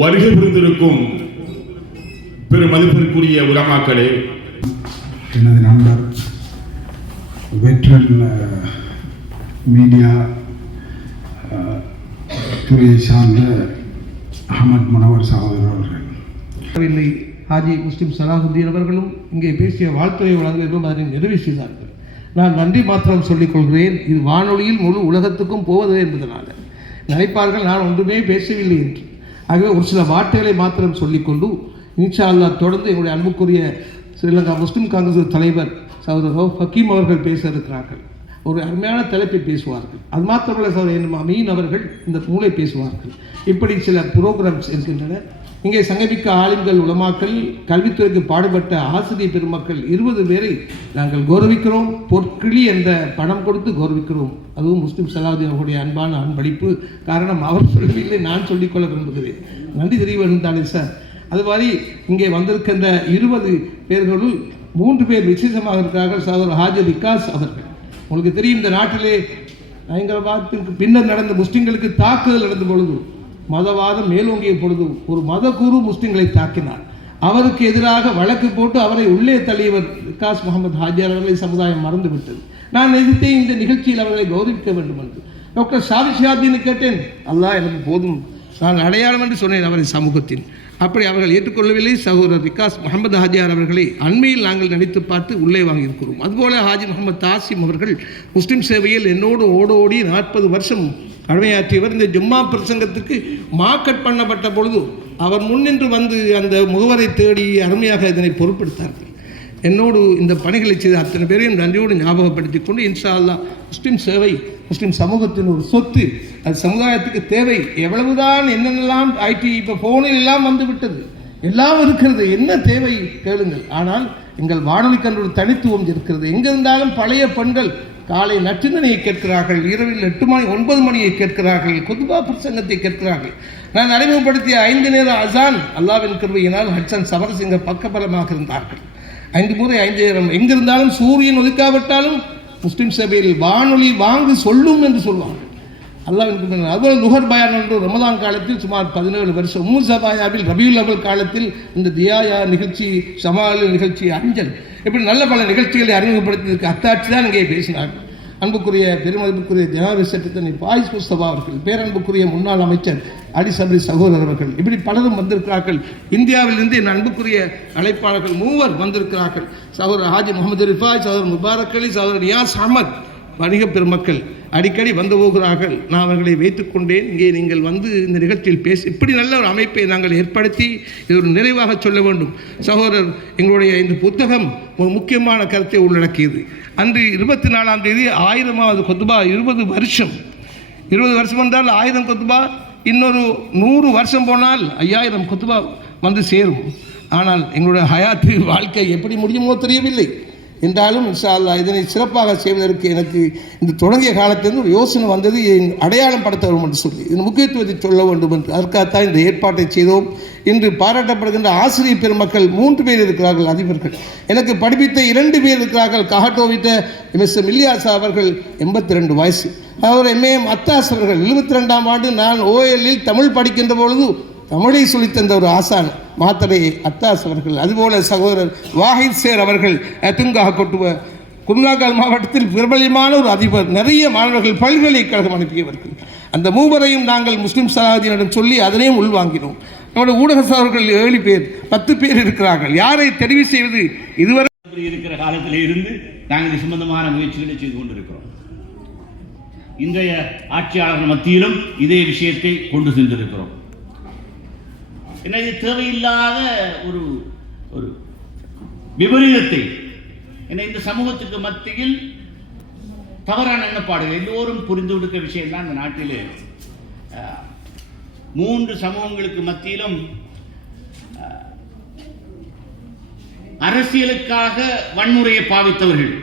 வருகை புரிந்திருக்கும் பெரும் மதிப்பிற்குரிய உலமாக்களே, எனது நண்பர் வெட்ரன் மீடியா துறையை சார்ந்த அஹமத் முனவர் சகோதரர் அவர்கள், ஹாஜி முஸ்லிம் சலாஹுத்தீன் அவர்களும் இங்கே பேசிய வாழ்த்துறை வழங்குவதும் அதனை நிறைவு செய்தார்கள். நான் நன்றி மாத்திரம் சொல்லிக் கொள்கிறேன். இது வானொலியில் முழு உலகத்துக்கும் போவது என்பதனால நினைப்பார்கள் நான் ஒன்றுமே பேசவில்லை என்று. ஆகவே ஒரு சில வார்த்தைகளை மாத்திரம் சொல்லிக்கொண்டு இன்ஷா அல்லாஹ் தொடர்ந்து எங்களுடைய அன்புக்குரிய ஸ்ரீலங்கா முஸ்லிம் காங்கிரஸ் தலைவர் சகோதரர் ஹக்கீம் அவர்கள் பேச இருக்கிறார்கள். ஒரு அருமையான தலைப்பை பேசுவார்கள். அது மாத்திரமல்ல சகோதரர் அமீன் அவர்கள் இந்த மூளை பேசுவார்கள். இப்படி சில புரோகிராம்ஸ் இருக்கின்றன. இங்கே சங்கமிக்க ஆளுங்கள் உலமாக்கள், கல்வித்துறைக்கு பாடுபட்ட ஆசிரியர் பெருமக்கள் 20 பேரை நாங்கள் கௌரவிக்கிறோம். பொற்கிளி என்ற பணம் கொடுத்து கௌரவிக்கிறோம். அதுவும் முஸ்லிம் சலாஹுத்தீன் அவர்களுடைய அன்பான அன்பளிப்பு. காரணம் அவர் சொல்லவில்லை, நான் சொல்லிக்கொள்ள விரும்புகிறேன். நன்றி தெரிய வேண்டும் தானே சார். அது மாதிரி இங்கே வந்திருக்கின்ற 20 பேர்களுள் 3 பேர் விசேஷமாக இருக்கிறார்கள். சகோதரர் ஹாஜி விகாஸ் அவர்கள். உங்களுக்கு தெரியும், இந்த நாட்டிலே பயங்கரவாதத்திற்கு பின்னர் நடந்த முஸ்லிம்களுக்கு தாக்குதல் நடந்த பொழுது, மதவாதம் மேலோங்கிய பொழுது ஒரு மத குரு முஸ்லிம்களை தாக்கினார். அவருக்கு எதிராக வழக்கு போட்டு அவரை உள்ளே தள்ளியவர் விகாஸ் முகமது ஹாஜியார் அவர்களை சமுதாயம் மறந்துவிட்டது. நான் எதிர்த்தே இந்த நிகழ்ச்சியில் அவர்களை கௌரவிக்க வேண்டும் என்று டாக்டர் ஷாதிஷாதீனை கேட்டேன். அல்லாஹ் எனக்கு போதும், நான் அடையாளம் என்று சொன்னேன் அவரின் சமூகத்தின். அப்படி அவர்கள் ஏற்றுக்கொள்ளவில்லை. சகோதரர் விகாஸ் முகமது ஹாஜியார் அவர்களை அண்மையில் நாங்கள் நினைத்து பார்த்து உள்ளே வாங்கியிருக்கிறோம். அதுபோல ஹாஜி முகமது தாசிம் அவர்கள் முஸ்லிம் சேவையில் என்னோடு ஓடோடி 40 வருஷம் கடமையாற்றியவர். இந்த ஜும்மா பிரசங்கத்துக்கு மார்க்கெட் பண்ணப்பட்ட பொழுது அவர் முன்னின்று வந்து அந்த முகவரை தேடி அருமையாக இதனை பொருட்படுத்தார்கள். என்னோடு இந்த பணிகளை செய்த அத்தனை பேரையும் நன்றியோடு ஞாபகப்படுத்தி கொண்டு இன்ஷா அல்லாஹ் முஸ்லிம் சேவை முஸ்லிம் சமூகத்தின் ஒரு சொத்து, அது சமுதாயத்துக்கு தேவை. எவ்வளவுதான் என்னென்னலாம் ஐடி இப்போ ஃபோனில் எல்லாம் வந்து விட்டது, எல்லாம் இருக்கிறது, என்ன தேவை கேளுங்கள். ஆனால் எங்கள் வானொலிக்கு ஒரு தனித்துவம் இருக்கிறது. எங்கிருந்தாலும் பழைய பெண்கள் காலை நற்றிந்தனையை கேட்கிறார்கள், இரவில் 8 மணி 9 மணியை கேட்கிறார்கள், குத்பா பிரசங்கத்தை கேட்கிறார்கள். நான் அறிமுகப்படுத்திய 5 நேர அசான் அல்லாவின் கிருபையினால் ஹட்சன் சமரசிங்க பக்கபலமாக இருந்தார்கள். 5 முறை 5 நேரம் எங்கிருந்தாலும் சூரியன் ஒதுக்காவிட்டாலும் முஸ்லிம் சபையில் வானொலி வாங்கி சொல்லும் என்று சொல்வார்கள். அல்லாவின் கிருபை. அதுபோல் நுகர் பயான் என்று ரமதான் காலத்தில் சுமார் 17 வருஷம், உம்மு சபாயாவில் ரபியுல் அவல் காலத்தில் இந்த தியாயா நிகழ்ச்சி, ஷமால் நிகழ்ச்சி, அஞ்சல், இப்படி நல்ல பல நிகழ்ச்சிகளை அறிமுகப்படுத்தியதற்கு அத்தாட்சி தான் இங்கே பேசினார்கள். அன்புக்குரிய பெருமதிப்புக்குரிய ஜனாதிபதி சட்டத்தனி பாயிஸ் முஸ்தபா அவர்கள், பேரன்புக்குரிய முன்னாள் அமைச்சர் அலி சபரி சகோதரர் அவர்கள், இப்படி பலரும் வந்திருக்கிறார்கள். இந்தியாவிலிருந்து என் அன்புக்குரிய அழைப்பாளர்கள் 3 வந்திருக்கிறார்கள். சகோதரர் ஹாஜி முகமது ரிஃபாய், சகோதரர் முபாரக் அலி, சகோதரர் ரியாஸ் அஹமத், வணிக பெருமக்கள் அடிக்கடி வந்து போகிறார்கள். நான் அவர்களை வைத்துக்கொண்டேன். இங்கே நீங்கள் வந்து இந்த நிகழ்ச்சியில் பேசி இப்படி நல்ல ஒரு அமைப்பை நாங்கள் ஏற்படுத்தி இது ஒரு நிறைவாக சொல்ல வேண்டும். சகோதரர், எங்களுடைய இந்த புத்தகம் ஒரு முக்கியமான கருத்தை உள்ளடக்கியது. அன்று 24ஆம் தேதி 1000வது கொத்துபா. 20 வருஷம் என்றால் 1000 கொத்துபா. இன்னொரு 100 வருஷம் போனால் 5000 கொத்துபா வந்து சேரும். ஆனால் எங்களுடைய ஹயாத்து வாழ்க்கை எப்படி முடியுமோ தெரியவில்லை. என்றாலும் இன்ஷா அல்லாஹ் இதனை சிறப்பாக செய்வதற்கு எனக்கு இந்த தொடங்கிய காலத்திலிருந்து ஒரு யோசனை வந்தது. அடையாளம் படுத்த வேண்டும் என்று சொல்லி இதன் முக்கியத்துவத்தை சொல்ல வேண்டும் என்று, அதற்காகத்தான் இந்த ஏற்பாட்டை செய்தோம். இன்று பாராட்டப்படுகின்ற ஆசிரியர் பெருமக்கள் 3 பேர் இருக்கிறார்கள், அதிபர்கள். எனக்கு படிப்பித்த 2 பேர் இருக்கிறார்கள். கஹட்டோவிட்ட எம்எஸ் மில்லியாசா அவர்கள் 82 வயசு, அவர் எம்ஏஎம் அத்தாஸ் அவர்கள் 72ஆம் ஆண்டு. நான் ஓஎல்லில் தமிழ் படிக்கின்ற பொழுது தமிழை சொல்லித்தந்த ஒரு ஆசான் மாத்தரை அத்தாஸ் அவர்கள். அதுபோல சகோதரர் வாஹித் சேர் அவர்கள் துங்காக கொட்டுவ குருநாகல் மாவட்டத்தில் பிரபலமான ஒரு அதிபர். நிறைய மாணவர்கள் பல்கலைக்கழகம் அனுப்பியவர்கள். அந்த 3 நாங்கள் முஸ்லிம் சலாஹுத்தீனிடம் சொல்லி அதனையும் உள்வாங்கினோம். நம்முடைய ஊடக சகோதரர்கள் 7 பேர் 10 பேர் இருக்கிறார்கள். யாரை தெரிவு செய்வது? இதுவரை இருக்கிற காலத்தில் இருந்து நாங்கள் இது சம்பந்தமான முயற்சிகளை செய்து கொண்டிருக்கிறோம். இன்றைய ஆட்சியாளர்கள் மத்தியிலும் இதே விஷயத்தை கொண்டு சென்றிருக்கிறோம். என்ன, இது தேவையில்லாத ஒரு ஒரு விபரீதத்தை இந்த சமூகத்துக்கு மத்தியில் தவறான எண்ணப்பாடுகள் எல்லோரும் புரிந்து கொடுக்கிற விஷயம் தான். இந்த நாட்டிலே 3 சமூகங்களுக்கு மத்தியிலும் அரசியலுக்காக வன்முறையை பாவித்தவர்கள்,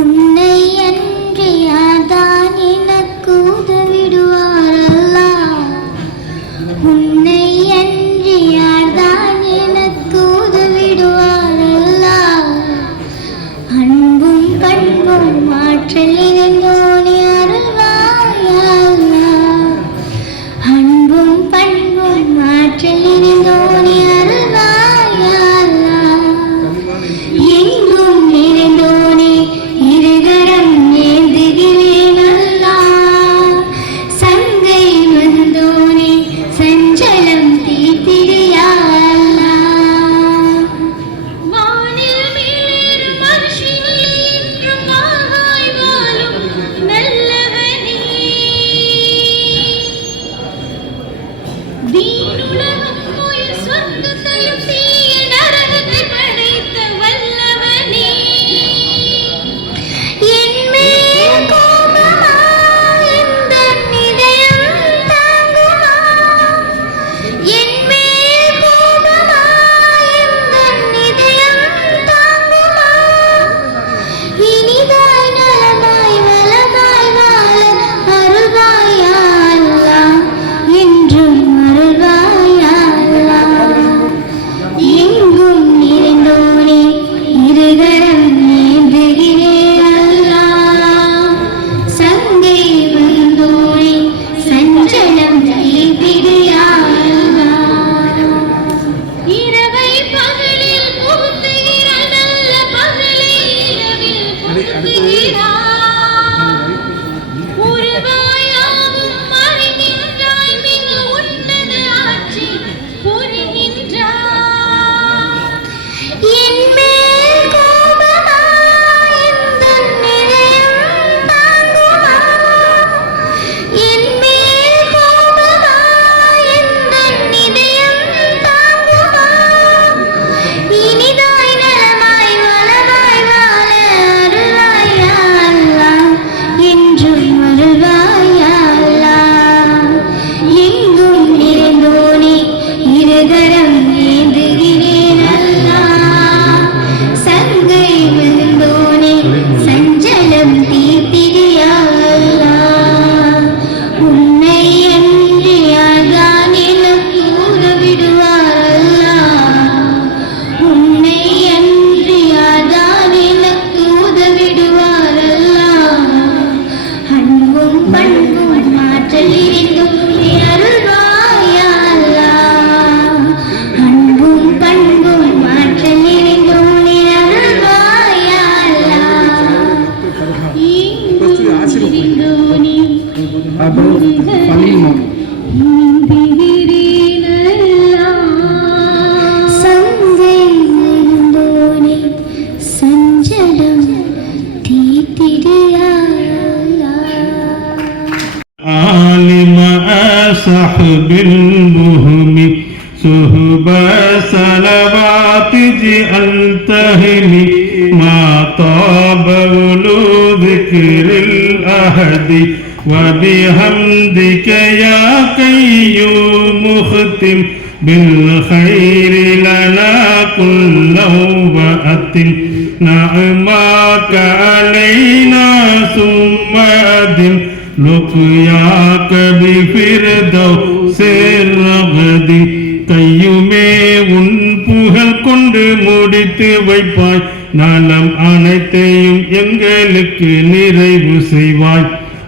உன்னை அன்று யாதான் எனக்கு உதவிடுவார் அல்லாஹ். Abu Khalil Mohd. عالم صحب المهم صحب صلوات جعلتهمي ما طاب ولو ذكر الأحد وبحمدك يا قيوم ختم بالخير لنا كل وأتم نعماك علينا ثم أدم لقياك بفردوس الرغد கையுமே உன் புகழ் கொண்டு முடித்து வைப்பாய் நலம் அனைத்தையும் எங்களுக்கு நிறைவு செய்வாய்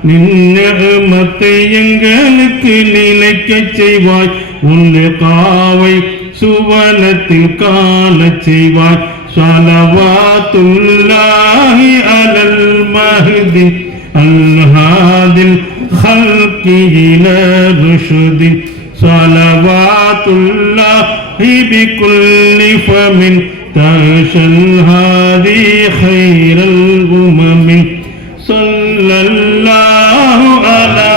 நின்னமத்தை எங்களுக்கு நிலைக்கச் செய்வாய் உன்னை காவை சுவனத்தில் காணச் செய்வாய் ஸலவாத்துல்லாஹி அலல் மஹ்தி அல்ஹாதில் ஹல்கி இலா ருஷ்தி ஸலவாத்துல்லாஹி பிகுல்லி ஃபமின் தஷல் ஹாதி கைரல் உமமின் ஸல்லல்லாஹு அலா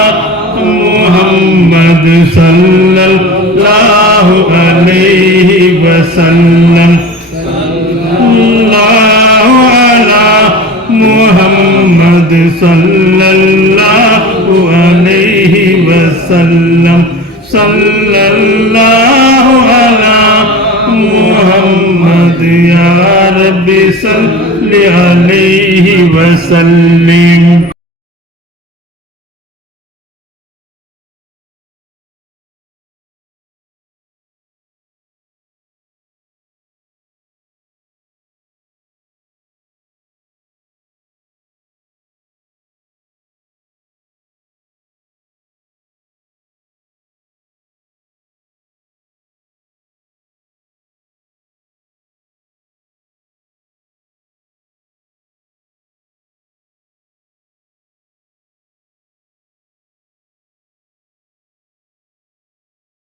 முஹம்மத் ஸல்லல்லாஹு அலைஹி வஸல்லம் ஸல்லல்லாஹு அலா முஹம்மத் ஸல்லல்லாஹு அலைஹி வஸல்லம் ஸல்லல்லாஹு அலா முஹம்மத் யா ரப்பி ஸல்லி அலைஹி வஸல்லிம்